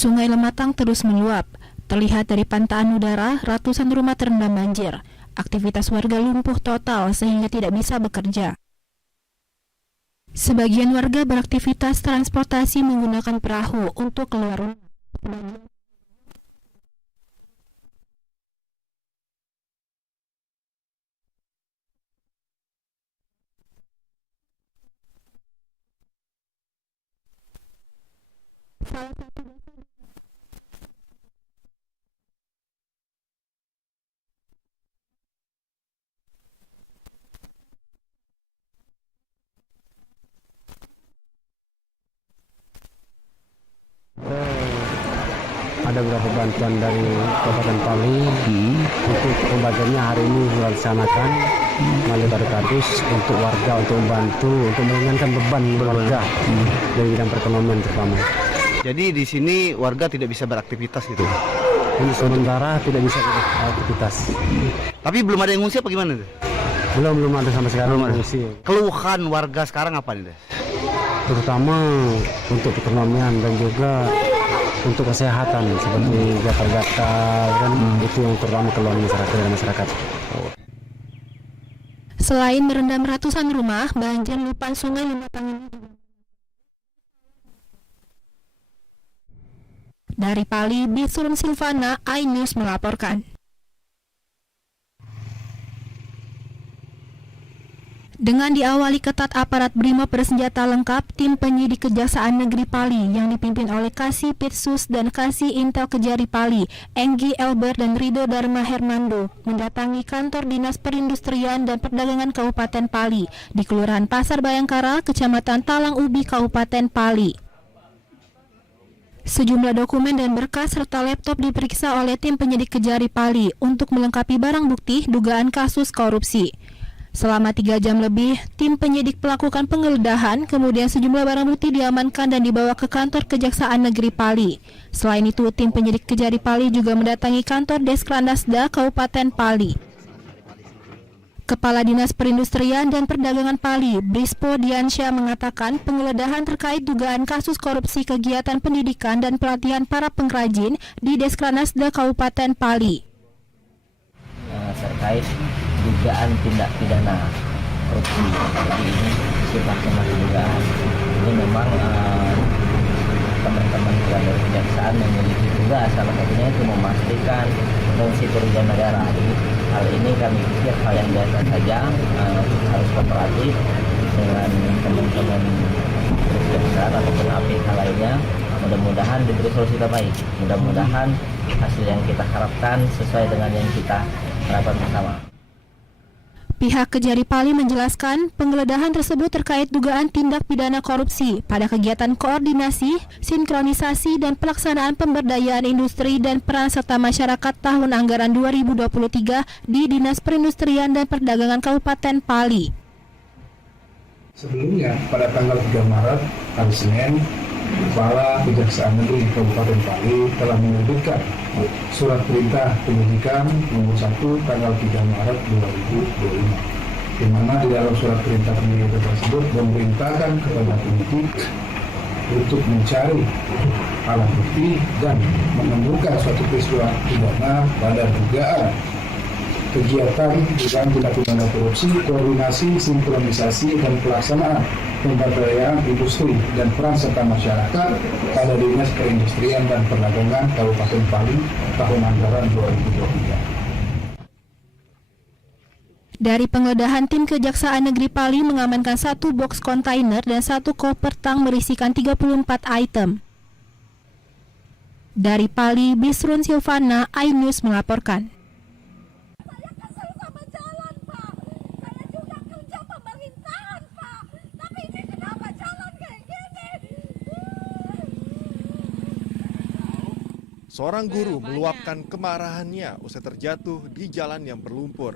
Sungai Lematang terus meluap. Terlihat dari pantauan udara, ratusan rumah terendam banjir. Aktivitas warga lumpuh total sehingga tidak bisa bekerja. Sebagian warga beraktivitas transportasi menggunakan perahu untuk keluar rumah. Salah satu ada beberapa bantuan dari Kabupaten Pali untuk pembagiannya hari ini dilaksanakan melalui kardus untuk warga, untuk membantu, untuk meringankan beban warga dari bidang perekonomian terutama. Jadi di sini warga tidak bisa beraktivitas gitu. Untuk sementara tidak bisa beraktivitas. Tapi belum ada yang ngungsi apa gimana? Belum ada sampai sekarang Belum ada. mengungsi. Keluhan warga sekarang apa nih? Terutama untuk perekonomian dan juga untuk kesehatan seperti gatal-gatal kan itu yang terutama keluhan masyarakat. Selain merendam ratusan rumah, banjir luapan Sungai Lematang ini juga. Dari Pali, Bisrun Silvana, iNews melaporkan. Dengan diawali ketat aparat BRIMOB bersenjata lengkap, tim penyidik Kejaksaan Negeri Pali yang dipimpin oleh Kasih Pitsus dan Kasih Intel Kejari Pali, Enggi Elber dan Rido Dharma Hermando, mendatangi kantor Dinas Perindustrian dan Perdagangan Kabupaten Pali di Kelurahan Pasar Bayangkara, Kecamatan Talang Ubi, Kabupaten Pali. Sejumlah dokumen dan berkas serta laptop diperiksa oleh tim penyidik Kejari Pali untuk melengkapi barang bukti dugaan kasus korupsi. Selama 3 jam lebih, tim penyidik melakukan penggeledahan, kemudian sejumlah barang bukti diamankan dan dibawa ke kantor Kejaksaan Negeri Pali. Selain itu, tim penyidik Kejari Pali juga mendatangi kantor Deskrandasda Kabupaten Pali. Kepala Dinas Perindustrian dan Perdagangan Pali, Brispo Diansyah mengatakan penggeledahan terkait dugaan kasus korupsi kegiatan pendidikan dan pelatihan para pengrajin di Deskrandasda Kabupaten Pali. Terkait dugaan tindak pidana korupsi. Jadi ini sifatnya masih dugaan. Ini memang teman-teman dari kejaksaan memiliki tugas, salah satunya itu memastikan fungsi kerugian negara. Jadi hal ini kami pikir hal yang biasa saja, harus kooperatif dengan teman-teman kejaksaan ataupun APK lainnya. Mudah-mudahan diberi solusi terbaik. Mudah-mudahan hasil yang kita harapkan sesuai dengan yang kita harapkan bersama. Pihak Kejari Pali menjelaskan penggeledahan tersebut terkait dugaan tindak pidana korupsi pada kegiatan koordinasi, sinkronisasi, dan pelaksanaan pemberdayaan industri dan peran serta masyarakat tahun anggaran 2023 di Dinas Perindustrian dan Perdagangan Kabupaten Pali. Sebelumnya, pada tanggal 3 Maret, hari Senin, Kepala Kejaksaan Negeri Kabupaten Pali telah menerbitkan surat perintah penyidikan nomor 1 tanggal 3 Maret 2025, di mana di dalam surat perintah penyidikan tersebut memerintahkan kepada penyidik untuk mencari alat bukti dan menemukan suatu peristiwa pidana pada dugaan kegiatan tindak pidana korupsi, koordinasi, sinkronisasi, dan pelaksanaan pemberdayaan industri dan peran serta masyarakat pada Dinas Perindustrian dan Perdagangan Kabupaten Pali tahun anggaran 2023. Dari penggeledahan, tim Kejaksaan Negeri Pali mengamankan 1 box kontainer dan 1 koper tang berisikan 34 item. Dari Pali, Bisrun Silvana, iNews melaporkan. Seorang guru meluapkan kemarahannya usai terjatuh di jalan yang berlumpur.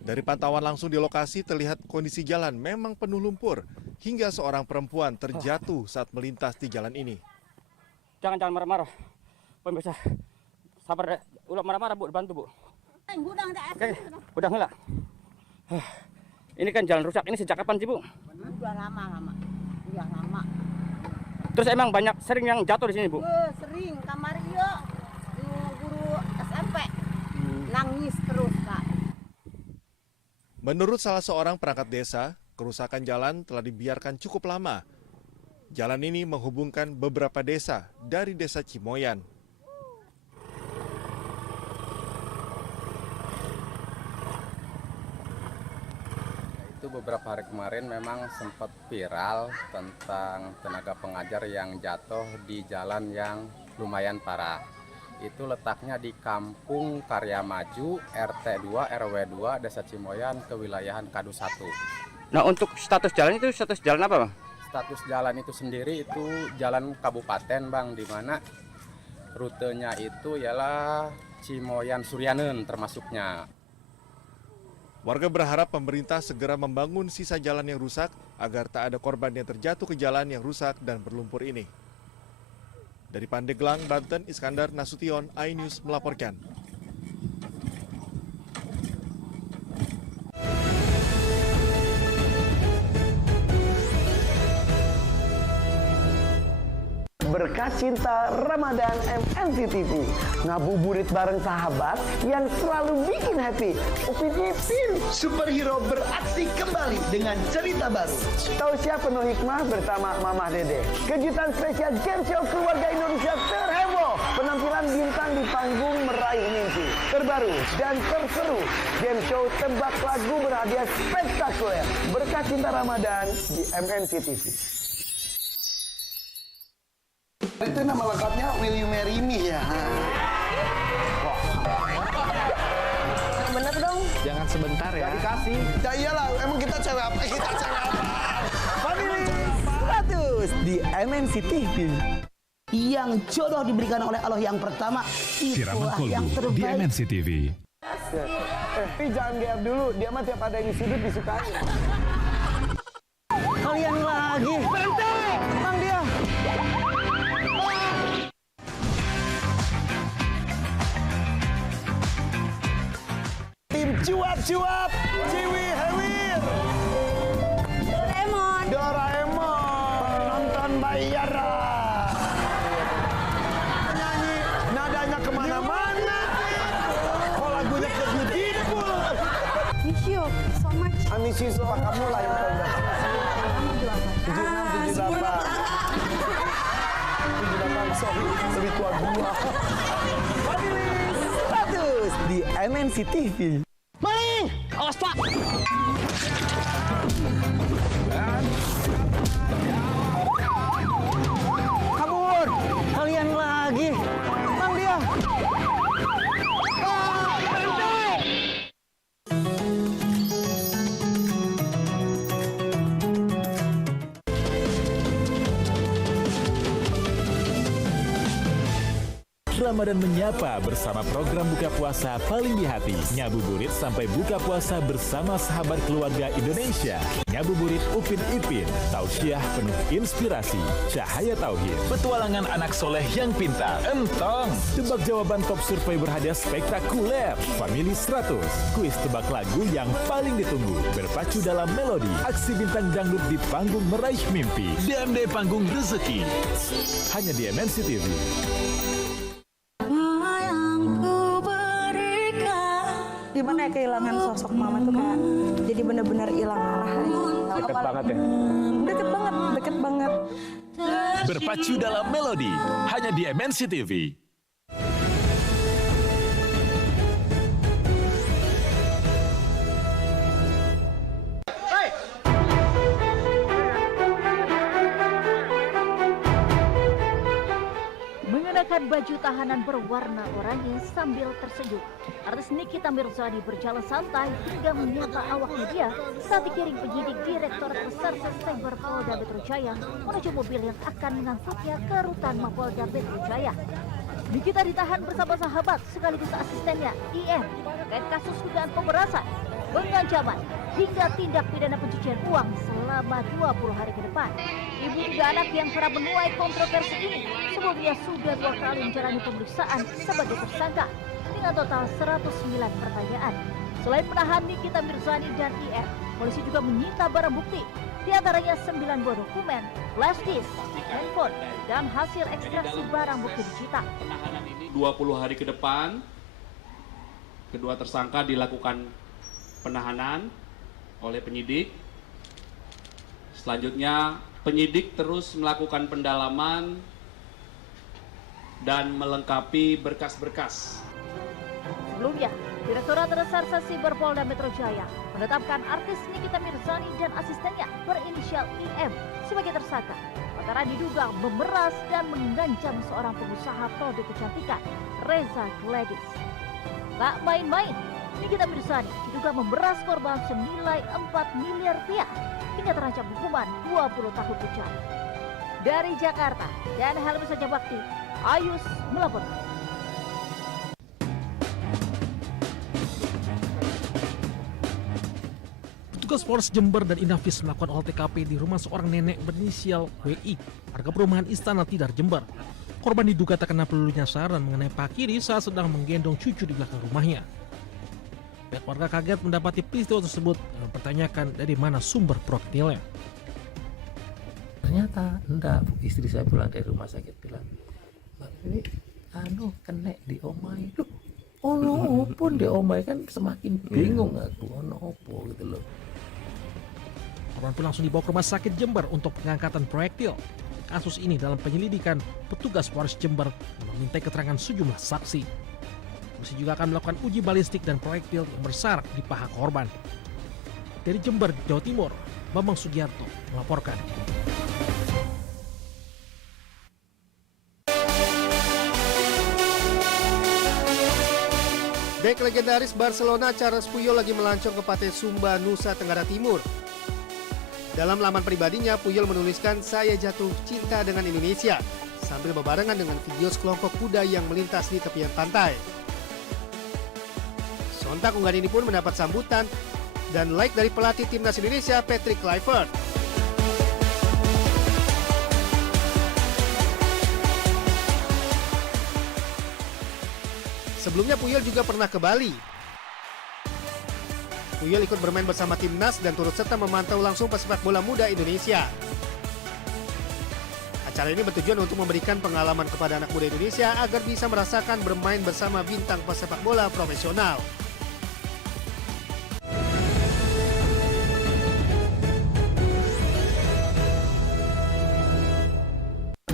Dari pantauan langsung di lokasi terlihat kondisi jalan memang penuh lumpur hingga seorang perempuan terjatuh saat melintas di jalan ini. Jangan marah-marah. Pemirsa, sabar deh. Ulah marah-marah, Bu, bantu, Bu. Oke, udah enggak? Ini kan jalan rusak. Ini sejak kapan sih, Bu? Udah lama. Terus emang banyak sering yang jatuh di sini, Bu? Sering, kamar yuk guru SMP nangis terus, Kak. Menurut salah seorang perangkat desa, kerusakan jalan telah dibiarkan cukup lama. Jalan ini menghubungkan beberapa desa dari desa Cimoyan. Itu beberapa hari kemarin memang sempat viral tentang tenaga pengajar yang jatuh di jalan yang lumayan parah. Itu letaknya di Kampung Karya Maju, RT 2, RW 2, Desa Cimoyan, kewilayahan Kadu 1. Nah, untuk status jalan itu status jalan apa, Bang? Status jalan itu sendiri itu jalan kabupaten, Bang, di mana rutenya itu ialah Cimoyan Suryanen termasuknya. Warga berharap pemerintah segera membangun sisa jalan yang rusak agar tak ada korban yang terjatuh ke jalan yang rusak dan berlumpur ini. Dari Pandeglang, Banten, Iskandar Nasution, iNews melaporkan. Berkah cinta Ramadan MNC TV. Ngabuburit bareng sahabat yang selalu bikin happy. Upin Ipin, superhero beraksi kembali dengan cerita baru. Tausiah penuh hikmah bersama Mama Dede. Kejutan spesial game show keluarga Indonesia terheboh. Penampilan bintang di panggung meraih mimpi. Terbaru dan terseru. Game show tebak lagu berhadiah spektakuler. Berkah cinta Ramadan di MNC TV. Itu nama lengkapnya Will You Marry Me ya? Bener dong? Jangan sebentar ya. Dikasih. Ya iyalah, emang kita cewek apa? Family 100 di MNC TV. Yang jodoh diberikan oleh Allah yang pertama, itulah yang terbaik. Di MNC TV. Tapi jangan GR dulu, dia mah tiap ada yang sudut disukai. Kalian lagi. Berhenti! Bang dia. Tim cuap-cuap, Ciwi Hewir. Doraemon. Penonton Bayara. Nyanyi, nadanya kemana-mana. Kok lagunya ke Beautiful. Miss you so much. I miss you so much. Kamu lah yang tahu. 76, 78. 78, sorry. Lebih tua gua. Family 100 di MNC TV. Maling! Awas, Pak! Kabur! Kalian lagi! Bang dia! Berhenti! Ramadan menyapa bersama program buka puasa paling di hati. Ngabuburit sampai buka puasa bersama sahabat keluarga Indonesia. Ngabuburit Upin Ipin, tausiah penuh inspirasi, cahaya tauhid, petualangan anak soleh yang pintar, entong, tebak jawaban top survei berhadiah spektakuler, Family 100, kuis tebak lagu yang paling ditunggu, berpacu dalam melodi, aksi bintang dangdut di panggung meraih mimpi, DMD Panggung Rezeki, hanya di MNC TV. Gimana ya kehilangan sosok mama tuh kayak jadi bener-bener hilang arah aja. Deket banget ya? Deket banget. Berpacu dalam melodi, hanya di MNC TV. Mengenakan baju tahanan berwarna oranye sambil tersenyum, artis Nikita Mirzani berjalan santai hingga menyapa awak media saat dikiring penyidik Direktorat Reserse Cyber Polda Metro Jaya menuju mobil yang akan mengangkutnya ke rutan Mapolda Metro Jaya. Nikita ditahan bersama sahabat sekaligus asistennya IM terkait kasus dugaan pemerasan, pengancaman, hingga tindak pidana pencucian uang selama 20 hari ke depan. Ibu dan anak yang kerap menuai kontroversi ini sebelumnya sudah 2 kali menjalani pemeriksaan sebagai tersangka dengan total 109 pertanyaan. Selain menahan Nikita Mirzani dan IR, polisi juga menyita barang bukti Di antaranya 9 buah dokumen, flash disk, handphone, dan hasil ekstraksi barang bukti digital. 20 hari ke depan, kedua tersangka dilakukan penahanan oleh penyidik. Selanjutnya, penyidik terus melakukan pendalaman dan melengkapi berkas-berkas. Sebelumnya, Direktorat Reserse Siber Polda Metro Jaya menetapkan artis Nikita Mirzani dan asistennya berinisial IM sebagai tersangka lantaran diduga memeras dan mengancam seorang pengusaha produk kecantikan, Reza Gladys. Tak main-main, Nikita Mirzani diduga memeras korban senilai 4 miliar rupiah hingga terancam hukuman 20 tahun penjara. Dari Jakarta dan Helmi Saja Bakti, Ayus melaporkan. Petugas Polres Jember dan Inafis melakukan olah TKP di rumah seorang nenek berinisial WI, warga perumahan Istana Tidar, Jember. Korban diduga terkena peluru nyasar dan mengenai paha kiri saat sedang menggendong cucu di belakang rumahnya. Pihak warga kaget mendapati peristiwa tersebut dan mempertanyakan dari mana sumber proyektilnya. Ternyata enggak, istri saya pulang dari rumah sakit bilang, "Bang, ini kena di omai." Loh, ono pun di omai, kan semakin bingung aku, ono opo gitu loh. Korban pun langsung dibawa ke rumah sakit Jember untuk pengangkatan proyektil. Kasus ini dalam penyelidikan petugas Polres Jember memintai keterangan sejumlah saksi. Polisi juga akan melakukan uji balistik dan proyektil yang bersarang di paha korban. Dari Jember, Jawa Timur, Bambang Sugiarto melaporkan. Bek legendaris Barcelona Charles Puyol lagi melancong ke Pantai Sumba, Nusa Tenggara Timur. Dalam laman pribadinya, Puyol menuliskan, "Saya jatuh cinta dengan Indonesia," sambil berbarengan dengan video sekelompok kuda yang melintas di tepian pantai. Sontak unggahan ini pun mendapat sambutan dan like dari pelatih timnas Indonesia, Patrick Kluivert. Sebelumnya Puyol juga pernah ke Bali. Puyol ikut bermain bersama timnas dan turut serta memantau langsung pesepak bola muda Indonesia. Acara ini bertujuan untuk memberikan pengalaman kepada anak muda Indonesia agar bisa merasakan bermain bersama bintang pesepak bola profesional.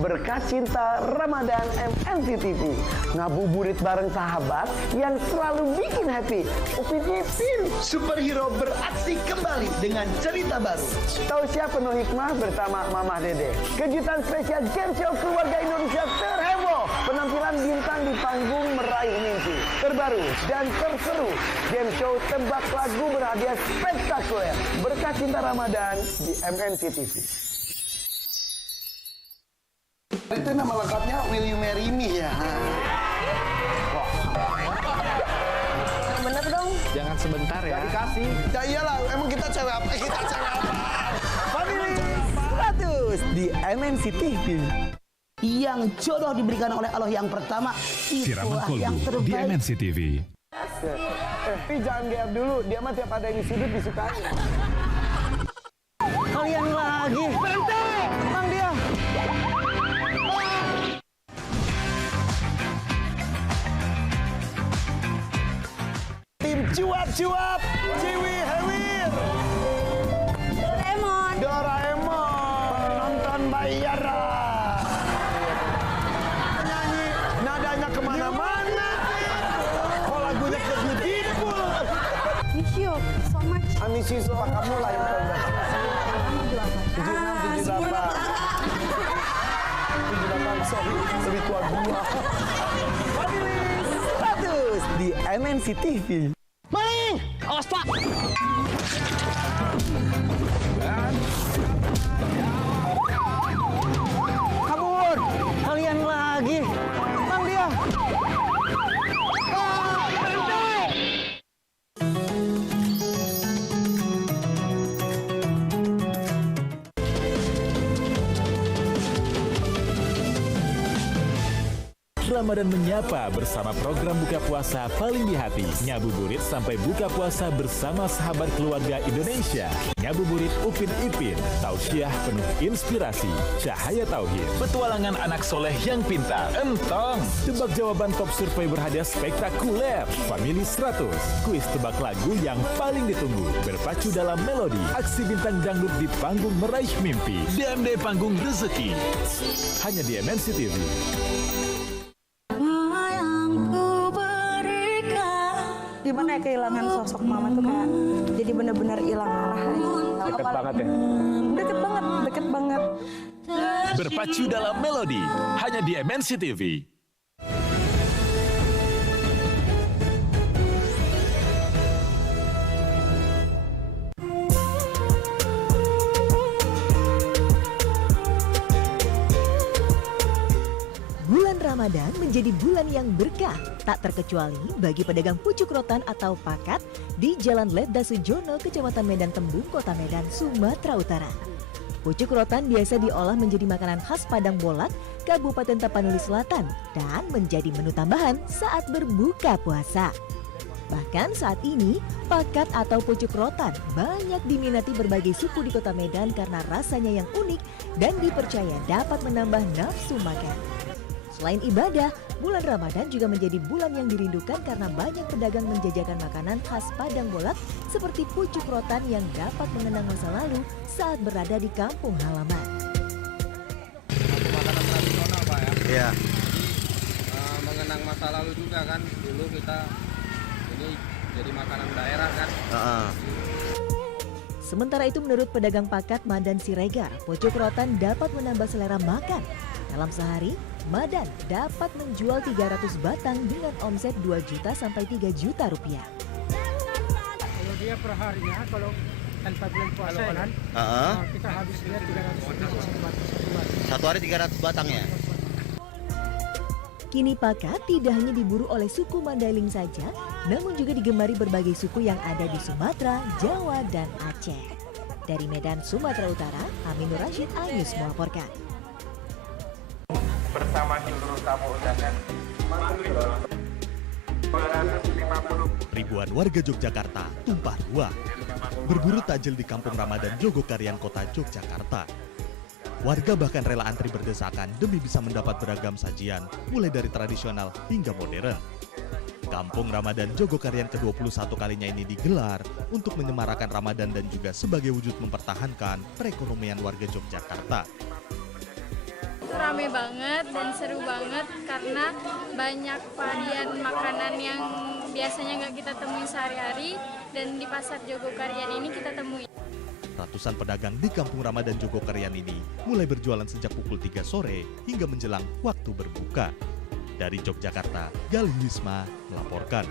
Berkah cinta Ramadan MNCTV. Ngabuburit bareng sahabat yang selalu bikin happy. Upin Ipin, superhero beraksi kembali dengan cerita baru. Tausiah penuh hikmah bersama Mama Dede. Kejutan spesial game show keluarga Indonesia terheboh. Penampilan bintang di panggung meraih mimpi. Terbaru dan terseru. Game show tebak lagu berhadiah spektakuler. Berkah cinta Ramadan di MNCTV. Itu nama lengkapnya Will You Marry Me ya? Bener dong. Jangan sebentar ya. Dikasih. Ya iyalah, emang kita cewek apa? Family 100 di MNCTV. Yang jodoh diberikan oleh Allah yang pertama, itulah yang terbaik. Di MNCTV. Tapi jangan GR dulu, dia mah tiap ada yang di sudut disukai. Kalian lagi. Berhenti! Bang dia. Tim cuap-cuap, Ciwi Hewir. Doraemon. Penonton bayaran. Nyanyi, nadanya kemana-mana. Kok lagunya ke beautiful. Miss you so much. Miss you so much. Kamu lah yang tahu. 76, 78. 78, sorry. Lebih tua gua. Family 100 di MNCTV. Maling! Awas Pak! Kabur! Kalian lagi! Bang dia! Ramadan menyapa bersama program buka puasa paling di hati. Ngabuburit sampai buka puasa bersama sahabat keluarga Indonesia. Ngabuburit Upin Ipin, tausiah penuh inspirasi, cahaya tauhid, petualangan anak soleh yang pintar, entong, tebak jawaban top survei berhadiah spektakuler, Family 100, kuis tebak lagu yang paling ditunggu, berpacu dalam melodi, aksi bintang dangdut di panggung meraih mimpi, DMD Panggung Rezeki, hanya di MNC TV. Gimana ya kehilangan sosok mama tuh kayak jadi bener-bener hilang arah aja. Deket banget ya? Deket banget. Berpacu dalam melodi, hanya di MNC TV. Bulan Ramadan menjadi bulan yang berkah, tak terkecuali bagi pedagang pucuk rotan atau pakat di Jalan Letda Sujono, Kecamatan Medan Tembung, Kota Medan, Sumatera Utara. Pucuk rotan biasa diolah menjadi makanan khas Padang Bolak, Kabupaten Tapanuli Selatan, dan menjadi menu tambahan saat berbuka puasa. Bahkan saat ini, pakat atau pucuk rotan banyak diminati berbagai suku di Kota Medan karena rasanya yang unik dan dipercaya dapat menambah nafsu makan. Selain ibadah, bulan Ramadan juga menjadi bulan yang dirindukan karena banyak pedagang menjajakan makanan khas Padang Bolak seperti pucuk rotan yang dapat mengenang masa lalu saat berada di kampung halaman. Makanan tradisional Pak ya? Iya. Mengenang masa lalu juga kan, dulu kita ini jadi makanan daerah kan. Sementara itu menurut pedagang pakat Madan Siregar, pucuk rotan dapat menambah selera makan. Dalam sehari, Madan dapat menjual 300 batang dengan omset 2 juta sampai 3 juta rupiah. Kalau dia per harinya, kalau tanpa bulan puasa kan, kita habis dia 300 batang. Satu hari 300 batang ya? Kini pakat tidak hanya diburu oleh suku Mandailing saja, namun juga digemari berbagai suku yang ada di Sumatera, Jawa, dan Aceh. Dari Medan, Sumatera Utara, Aminur Rashid Ayus melaporkan. Bersama seluruh tamu undangan, ribuan warga Yogyakarta tumpah ruah berburu takjil di Kampung Ramadan Jogokarian, Kota Yogyakarta. Warga bahkan rela antri berdesakan demi bisa mendapat beragam sajian, mulai dari tradisional hingga modern. Kampung Ramadan Jogokarian ke-21 kalinya ini digelar untuk menyemarakan Ramadan dan juga sebagai wujud mempertahankan perekonomian warga Yogyakarta. Rame banget dan seru banget karena banyak varian makanan yang biasanya nggak kita temuin sehari-hari dan di pasar Jogokarian ini kita temuin. Ratusan pedagang di Kampung Ramadan Jogokarian ini mulai berjualan sejak pukul 3 sore hingga menjelang waktu berbuka. Dari Yogyakarta, Galih Wisma melaporkan.